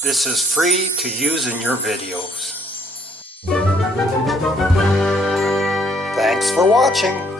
This is free to use in your videos. Thanks for watching.